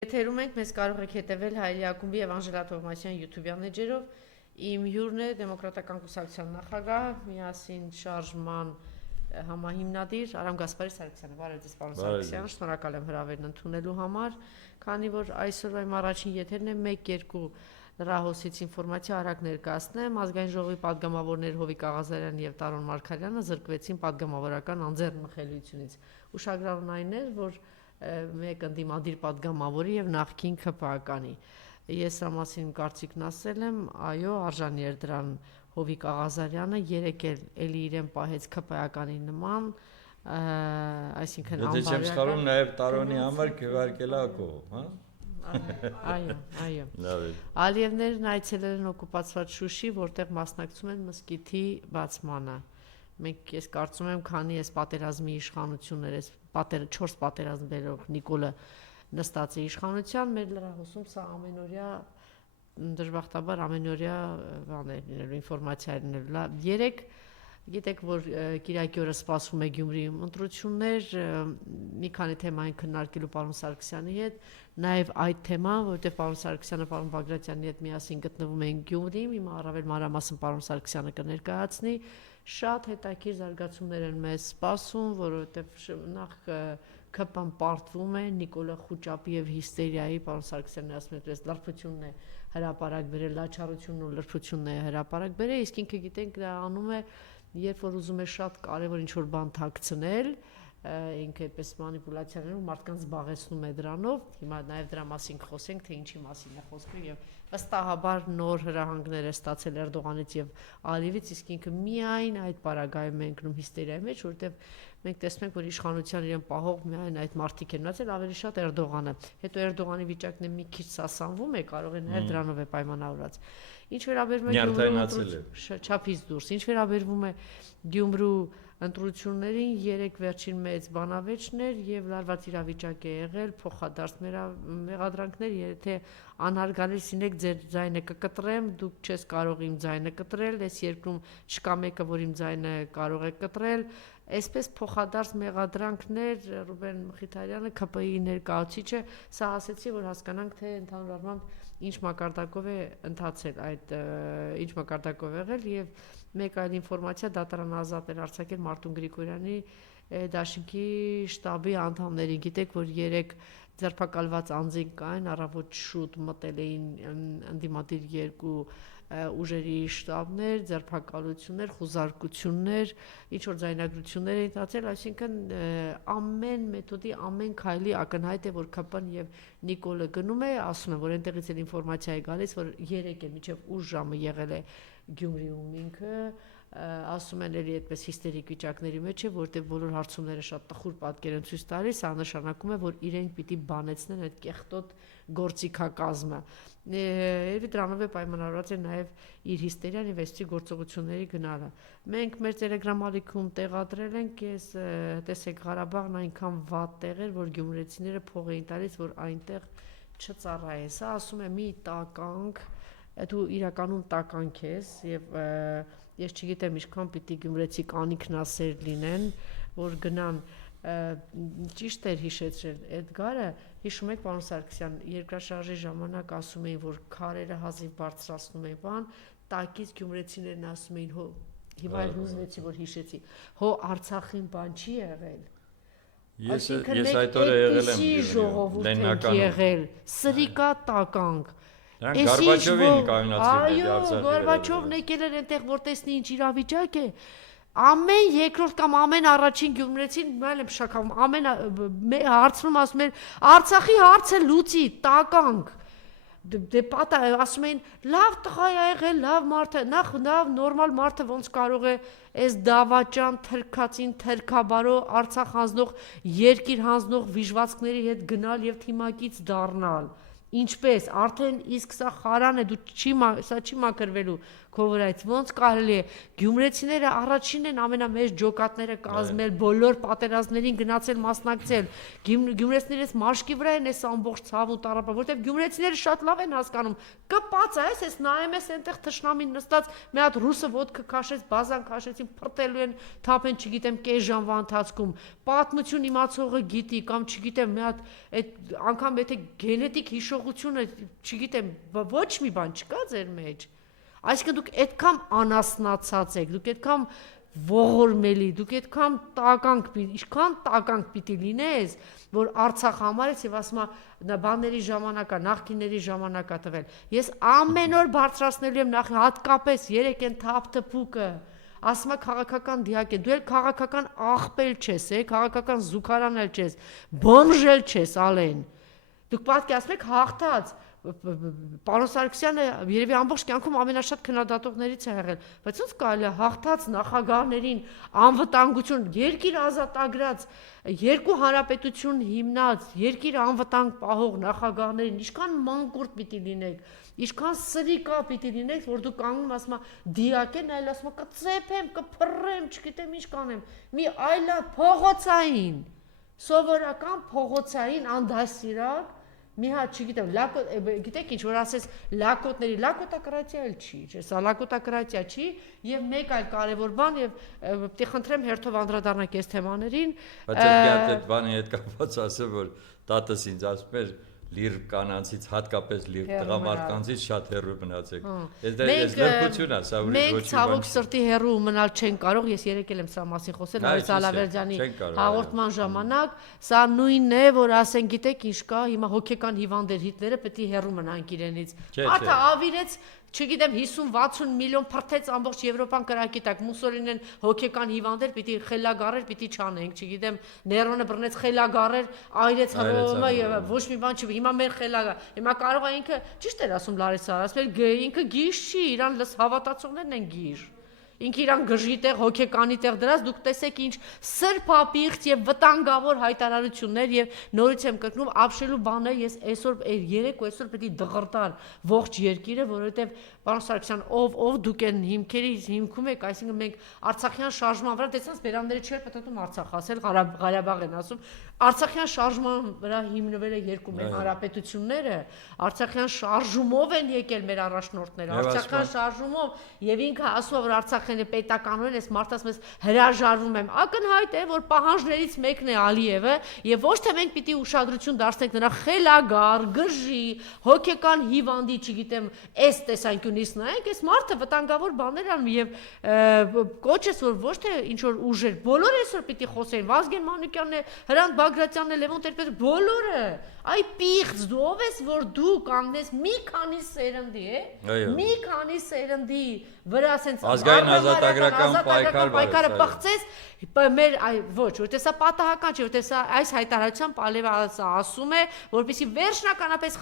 Եթերում ենք, մեզ կարող եք հետևել Հայերի ակումբի եւ Անժելա Թովմասյան YouTube-յան էջերով։ Իմ հյուրն է Դեմոկրատական կուսակցության նախագահ, միասին շարժման համահիմնադիր Արամ Գասպարի Սարգսյանը։ Բարև ձեզ, պարոն Սարգսյան, շնորհակալ եմ հրավերն ընդունելու համար, քանի որ այսօրվա իմ առաջին եթերն է 1-2 լրահոսից ինֆորմացիա արագ ներկայացնեմ։ Ազգային ժողովի падգամավորներ Հովիկ Աղազարյանն եւ Տարոն Մարգարյանը զրկվեցին падգամավորական անձեռնմխելիությունից։ Ուշագրավն այն էր, որ մեկ ընդդիմադիր падգամավորի եւ նախկին ԿՊԱ-կանի։ Ես սա մասին կարծիքն ասել եմ, այո, արժանի էր դրան Հովիկ Աղազարյանը երեք էլի իրեն պահեց ԿՊԱ-կանի նման, այսինքն անբարյական։ Եթե չեմ սխալվում, նաեւ Տարոնի համար քվարկել է կողմ, հա։ Այո։ Ալիևներն այցելել են օկուպացված Շուշի, որտեղ մասնակցում են մզկիթի բացմանը։ Ես կարծում եմ, քանի այս պատերազմի իշխանությունները, 4 պատերազմ բերող Նիկոլը նստած է իշխանության, մեր լրահոսում սա ամենօրյա դժբախտաբար ամենօրյա բաներ, ինֆորմացիա լինելու։ Երեք գիտեք, որ Կիրակի օրը սպասվում է Գյումրիում ընտրություններ, մի քանի թեմա են քննարկելու պարոն Սարգսյանի հետ, նաև այդ թեման, որովհետև պարոն Սարգսյանը պարոն Բագրատյանի հետ միասին գտնվում են Գյումրիում, հիմա առավել մանրամասն պարոն Սարգսյանը կներկայացնի, շատ հետաքրքիր զարգացումներ են մեզ սպասում, որովհետև նախ ԿՊ-ն պարտվում է Նիկոլը խուճապի եւ հիստերիայի, պարոն Սարգսյանն ասում է, այս լրբությունն է հրապարակ բերել, լաչարությունն ու լրբությունն է հրապարակ բերել, իսկ ինքը գիտենք դա անում է, երբ որ ուզում է շատ կարևոր ինչ-որ բան թաքցնել, ինքը այդպես մանիպուլյացիաներով մարդկանց զբաղեցնում է դրանով, հիմա նաև դրա մասին կխոսենք, թե ինչի մասին է խոսքը եւ վստահաբար նոր հրահանգներ է ստացել Էրդողանից եւ Ալիևից, իսկ ինքը միայն այդ պարագայում է ընկնում հիստերիայի մեջ, որովհետեւ մենք տեսնում ենք, որ իշխանության իրեն պահող միայն այդ մարդիկ են մնացել, ավելի շատ Էրդողանը։ Հետո Էրդողանի վիճակն է մի քիչ սասանվում է, կարող է նաև դրանով է պայմանավորված։ Ինչ վերաբերում է Գյումրու չափից դուրս, ինչ վերաբերվում է Գյումրու ընտրություններին, 3 վերջին մեծ բանավեճներ եւ լարված իրավիճակ է եղել, փոխադարձ մեղադրանքներ, եթե անհարգալից լինեք, ձեր ձայնը կկտրեմ, դուք չես կարող իմ ձայնը կտրել, այս երկրում չկա մեկը, որ իմ ձայնը կարող է կտրել, այսպես փոխադարձ մեղադրանքներ, Ռուբեն Մխիթարյանը ԿՊ-ի ներկայացուցիչը, սա ասեցի, որ հասկանանք, թե ընդհանուր առմամբ ինչ մակարդակով է ընթացել այդ ինչ մակարդակով եղել եւ մեկ այլ ինֆորմացիա դատարան ազատ էր արձակել Մարտուն Գրիգորյանի դաշինքի շտաբի անդամներին։ Գիտեք, որ 3 ձերբակալված անձինք կային, առավոտ շուտ մտել էին ընդդիմադիր 2 ուժերի շտաբներ, ձերբակալություններ, խուզարկություններ, ինչ որ ձայնագրություններ էին տածել, այսինքն ամեն մեթոդի ամեն քայլի ակնհայտ է, որ ԿՊ-ն եւ Նիկոլը գնում է, ասում են, որ այնտեղից էլ ինֆորմացիա է գալիս, որ 3 է մինչեւ 8 ժամը եղել է Գյումրիում ինքը, ասում են էլի այդպես հիստերիկ վիճակների մեջ է, որտեղ բոլոր հարցումները շատ տխուր պատկեր են ցույց տալիս, սա նշանակում է, որ իրենք պիտի բանեցնեն այդ կեղտոտ գործիքակազմը։ Եվ դրանով է պայմանավորված է նաև իր հիստերիան եւ այստի գործողությունների գնալը։ Մենք մեր Telegram ալիքում տեղադրել ենք, տեսեք Ղարաբաղն այնքան վատ տեղ էր, որ գյումրեցիները փող էին տալիս, որ այնտեղ չծառայեն։ Սա ասում է մի տականք, դու իրականում տականք ես եւ ես չգիտեմ ինչքան պիտի գյումրեցի կանիքնասեր լինեն, որ գնան ճիշտ էր հիշեցրել Էդգարը, հիշում եք պարոն Սարգսյան, երկրաշարժի ժամանակ ասում էին, որ քարերը հազիվ բարձրացնում են բան, տակից գյումրեցիներն ասում էին, հո հիմա հուզվեցի, որ հիշեցի, հո Արցախին բան չի եղել։ Ես այդ օրը եղել եմ ժողովուրդ եղել, սրիկա տականք։ Գորբաչովին կանգնացրել էր Արցախի։ Այո, Գորբաչովն եկել էր այնտեղ, որ տեսնի ինչ իրավիճակ է։ Ամեն երկրորդ կամ ամեն առաջին գյումրեցին մայլ եմ շակավում, հարցնում ասում են Արցախի հարցը լուծի, տականք։ Դե պատա ասում են լավ տղա է եղել, լավ մարդ է, նախ նորմալ մարդը ոնց կարող է այս դավաճան թրքածին թրքաբարո Արցախ հանձնող երկիր հանձնող վիժվածքների հետ գնալ եւ թիմակից դառնալ։ Ինչպես արդեն իսկ սա խարան է, սա չի մաքրվելու քո վրայից, ոնց կարելի է գյումրեցիները առաջինն են ամենամեծ ջոկատները կազմել, բոլոր պատերազմներին գնացել մասնակցել, գյումրեցիներս մաշկի վրա են այս ամբողջ ցավ ու տառապը, որտեղ գյումրեցիները շատ լավ են հասկանում, կպած է, ես նայեմ ես այնտեղ թշնամին նստած, մի հատ ռուսը ոտքը քաշեց, բազան քաշեցին, փրտելու են, թափեն, չգիտեմ, կես ժամվա ընթացքում, պատմություն իմացողը գիտի կամ չգիտեմ, մի հատ այդ անգամ եթե գենետիկ հիշողությունը, չգիտեմ, ոչ մի բան չկա ձեր մեջ։ Այսինքն դուք այդքան անասնացած եք, դուք այդքան ողորմելի, դուք այդքան ինչքան տականք պիտի լինես, որ Արցախ համարես եւ ասում է բաների ժամանակա, նախկինների ժամանակա տվել։ Ես ամեն օր բարձրացնելու եմ նախ հատկապես երեք են թափ թփուկը, ասում է քաղաքական դիակ է, դու էլ քաղաքական աղբել չես, քաղաքական զուգարան էլ չես, բոմժ էլ չես, Ալեն։ Դուք պատկերացնում եք հաղթած Պարոն Սարգսյանը երևի ամբողջ կյանքում ամենաշատ քննադատողներից է եղել, բայց ոնց կարելի է հաղթած նախագահներին անվտանգություն, երկիր ազատագրած, երկու հանրապետություն հիմնած, երկիր անվտանգ պահող նախագահներին ինչքան մանկուրտ պիտի լինեք, ինչքան սրիկա պիտի լինեք, որ դուք կանգնում ասում դիակ են, այլ ասում կծեփեմ, կփռեմ, չգիտեմ ինչ կանեմ, մի այլա փողոցային, սովորական փողոցային անդասիրակ մի հատ չգիտեմ, գիտեք ինչ որ ասես լակոտակրատիա էլ չի, սա լակոտակրատիա չի եւ մեկ այլ կարեւոր բան եւ պետք է խնդրեմ հերթով անդրադառնանք այս թեմաներին։ Բայց այդ բանի հետ կապված ասեմ, որ տատս ինձ ասում էր լիր կանանցից, հատկապես լիր տղամարդկանցից շատ հեռու մնացեք։ Ես լրբություն է, սա ուրիշ ոչ մի բան։ Մենք ցավոք սրտի հեռու մնալ չենք կարող, ես երեք էլ եմ սա մասին խոսել Արից Ալավերդյանի հաղորդման ժամանակ, սա նույնն է, որ ասեն գիտեք ինչ կա, հիմա հոգեկան հիվանդ Հիտլերը պետք է հեռու մնանք իրենից։ Մարդը ավիրեց չգիտեմ 50-60 միլիոն փրթեց ամբողջ Եվրոպան կրակի տակ, Մուսոլինին հոգեկան հիվանդեր պիտի խելագարեր պիտի չանենք, չգիտեմ, Ներոնը բռնեց խելագարեր, այրեց Հռոմը եւ ոչ մի բան չի, հիմա մեր խելագար, հիմա կարող է ինքը ճիշտ էր ասում Լարիսա, ասում էր ինքը գիժ չի, իրան հավատացողներն են գիժ։ Ինքը իրան գժի տեղ, հոգեկանի տեղ դրած, դուք տեսեք ինչ սրբապիղծ եւ վտանգավոր հայտարարություններ եւ նորից եմ կրկնում, ապշելու բանը ես այսօր երեք ու այսօր պետք է դղրտար ողջ երկիրը, որովհետեւ պարոն Սարգսյան, ով դուք են հիմքերից հիմքում եք, այսինքն մենք Արցախյան շարժման վրա տեսած բերանները չէր պետք է Արցախ ասել, Ղարաբաղ են ասում, Արցախյան շարժման վրա հիմնվել է երկու մեր հանրապետությունները, Արցախյան շարժումով են եկել մեր առաջնորդները, Արցախյան շարժումով եւ ինքը ասում է որ Արցախը պետականորեն այս մարդը ասում է հրաժարվում եմ, ակնհայտ է որ պահանջներից մեկն է Ալիևը եւ ոչ թե մենք պիտի ուշադրություն դարձնենք նրա խելագար, գժի, հոգեկան հիվանդի, չգիտեմ, այս տեսանկյունից նայենք, այս մարդը վտանգավոր բաներ անում եւ կոչես որ ոչ թե ինչ որ ուժեր, բոլորը այսօր պիտի խոսեն, Վազգեն Մանուկյանն է, Հրանտ Բագրատյանն է, Լևոն Տեր-Պետրոսյանը, բոլորը, այ պիղծ դու ով ես որ դու կանգնես մի քանի սերնդի, մի քանի սերնդի վրա ասենց ազգային ազատագրական պայքարը բացես մեր ոչ, որտեղ սա պատահական չէ, որտեղ սա այս հայտարարությամբ Ալիևը ասում է, որպեսզի վերջնականապես